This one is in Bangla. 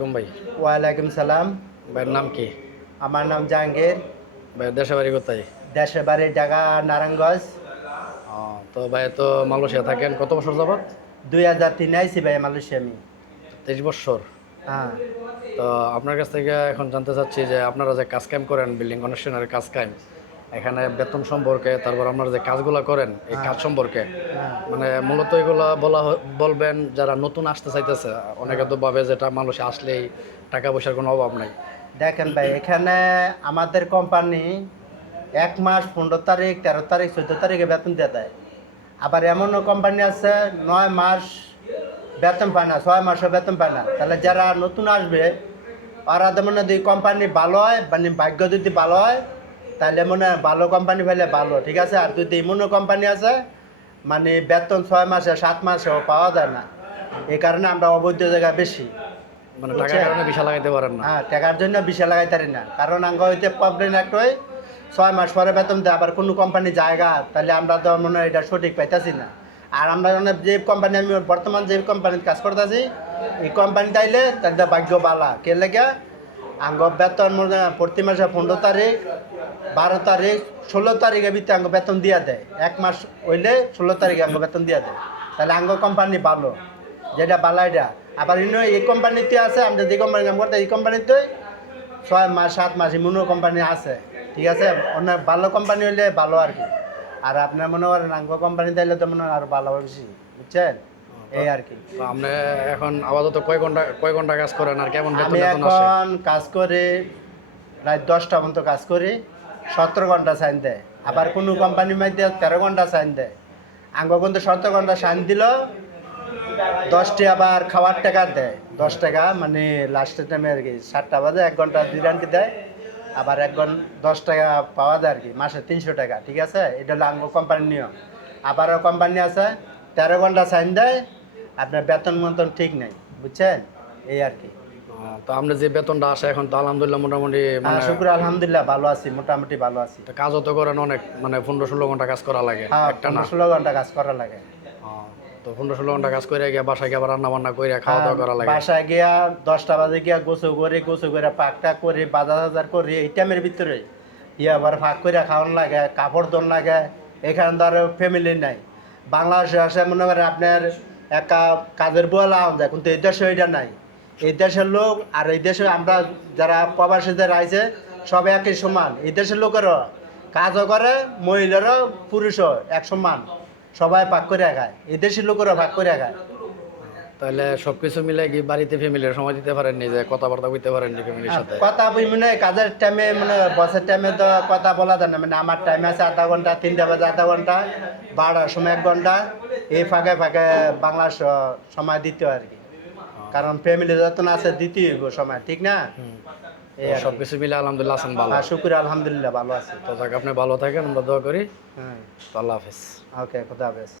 ভাই। ওয়ালাইকুম সালাম। ভাইয়ের নাম কি? আমার নাম জাহাঙ্গীর। ভাইয়ের দেশে বাড়ি কোথায়? দেশের বাড়ি ঢাকা নারায়ণগঞ্জ। তো ভাই তো মালয়েশিয়া থাকেন কত বছর যাবত? 2003 আইসি ভাই মালয়েশিয়া আমি। 23 বছর। হ্যাঁ। তো আপনার কাছ থেকে এখন জানতে চাচ্ছি যে আপনারা যে কাজ কাম করেন, বিল্ডিং কনস্ট্রাকশনের কাজ কাম, এখানে বেতন সম্পর্কে, তারপর আপনারা যে কাজগুলো করেন এই হ্যাঁ। কাজ সম্পর্কে, হ্যাঁ। মানে মূলত এগুলো বলবেন যারা নতুন আসতে চাইতেছে। অনেকে তো ভাবে যেটা মালয়েশিয়া আসলেই টাকা পয়সার কোনো অভাব নাই। দেখেন ভাই, এখানে আমাদের কোম্পানি 1 মাস 15 তারিখ 13 তারিখ 14 তারিখে বেতন দিয়ে দেয়। আবার এমনও কোম্পানি আছে 9 মাস বেতন পায় না, 6 মাসও বেতন পায় না। তাহলে যারা নতুন আসবে ওরা মনে হয় কোম্পানি ভালো হয়, মানে ভাগ্য যদি ভালো হয় তাহলে মনে হয় ভালো কোম্পানি পেলে ভালো, ঠিক আছে। আর যদি এমনও কোম্পানি আছে মানে বেতন 6 মাসে 7 মাসেও পাওয়া যায় না, এই কারণে আমরা অবৈধ জায়গায় বেশি, মানে টাকার কারণে ভিসা লাগাইতে পারেন না। হ্যাঁ, টাকার জন্য বিশা লাগাইতে পারি না। কারণ আঙ্গ হইতে প্রবলেম একটাই, 6 মাস পরে বেতন দেয় আবার কোনো কোম্পানি জায়গা, তাহলে আমরা তো মনে হয় এটা সঠিক পাইতেছি না। আর আমরা যে কোম্পানি, আমি বর্তমান যে কোম্পানিতে কাজ করতেছি এই কোম্পানি তাইলে তাদের ভাগ্য বালা কে লেগে আঙ্গ বেতন মনে হয় প্রতি মাসে 15 তারিখ 12 তারিখ 16 তারিখের ভিতরে আঙ্গ বেতন দিয়া দেয়। 1 মাস হইলে 16 তারিখে আঙ্গ বেতন দিয়া দেয়। তাহলে আঙ্গ কোম্পানি ভালো, যেটা বালা এটা। আবার এই কোম্পানিতে আছে, আমরা যে কোম্পানি কাম করতে এই কোম্পানিতে 6 মাস 7 মাস এমনও কোম্পানি আছে, ঠিক আছে। অনেক ভালো কোম্পানি হইলে ভালো আর কি। আর আপনার মনে করেন আঙ্গ কোম্পানি তাইলে তো মনে হয় আরো ভালো হবে বেশি, বুঝছেন, এই আর কি। তো আপনি এখন আপাতত কয় ঘন্টা কাজ করেন আর কেমন বেতন আমি টেতন আসে? এখন কাজ করি রাত 10টা পর্যন্ত কাজ করি, 17 ঘন্টা সাইন দেয়। আবার কোনো কোম্পানির মধ্যে 13 ঘন্টা সাইন দেয়। আঙ্গ কিন্তু 17 ঘন্টা সাইন দিল 10টি আবার খাওয়ার টাকা দেয়, 10 টাকা, মানে লাস্টের টাইমে আর কি 7টা বাজে 1 ঘন্টা 2 রানটি দেয়। আবার 1 ঘন্টা 10 টাকা পাওয়া যায় আর কি, মাসে 300 টাকা, ঠিক আছে। এটা হলো আঙ্গ কোম্পানির নিয়ম। আবারও কোম্পানি আছে 13 ঘন্টা সাইন দেয়, আপনার বেতন মতন ঠিক নেই, বুঝছেন, এই আর কি। তো আপনার যে বেতনটা আসে এখন তো আলহামদুলিল্লাহ মোটামুটি মানে শুক্র আলহামদুলিল্লাহ ভালো আছি, মোটামুটি ভালো আছি। কাজও তো করেন অনেক, মানে 15-16 ঘন্টা কাজ করা লাগে হ্যাঁ, একটা না? 16 ঘন্টা কাজ করা লাগে। তো 15-16 ঘন্টা কাজ করে গিয়ে বাসায় গিয়ে আবার রান্না বান্না করে খাওয়া দাওয়া করা লাগে। বাসায় গিয়া 10টা বাজে গিয়া গোসল করে পাকটা করে বাজার করি এই টাইমের ভিতরে আবার ফাঁক করে খাওয়ানো লাগে, কাপড় ধোন লাগে। এখানে তো আর ফ্যামিলি নাই। বাংলাদেশে আসে মনে করেন আপনার একা কাজের বলা লাগানো যায়, কিন্তু এই দেশে এটা নাই। এই দেশের লোক আর এই দেশে আমরা যারা প্রবাসীদের আইছে সব একই সমান। এই দেশের লোকেরও কাজও করে, মহিলারও পুরুষও এক সমান, সবাই ভাগ করে খায়। এই দেশের লোকেরা ভাগ করে খায়। তাহলে সবকিছু মিলে কি বাড়িতে ফ্যামিলির সময় দিতে পারেননি, যে কথাবার্তা বলতে পারেননি ফ্যামিলির সাথে? কথা বই মানে কাজের টাইমে মানে বসের টাইমে তো কথা বলা যায় না। মানে আমার টাইম আছে আধা ঘন্টা, 3টা বাজে আধা ঘন্টা, 12টার সময় 1 ঘন্টা, এই ফাঁকে ফাঁকে বাংলা সময় দিতে হয় আর কি। কারণ ফ্যামিলি যতন আছে দিতেই হইব সময়, ঠিক না। এই আর কি। সবকিছু মিলে আলহামদুলিল্লাহ আছেন ভালো? শুক্র আলহামদুলিল্লাহ ভালো আছি। তো যাক, আপনি ভালো থাকেন, আমরা দোয়া করি। হ্যাঁ, তো আল্লাহ হাফেজ। ওকে, খুদা হাফেজ।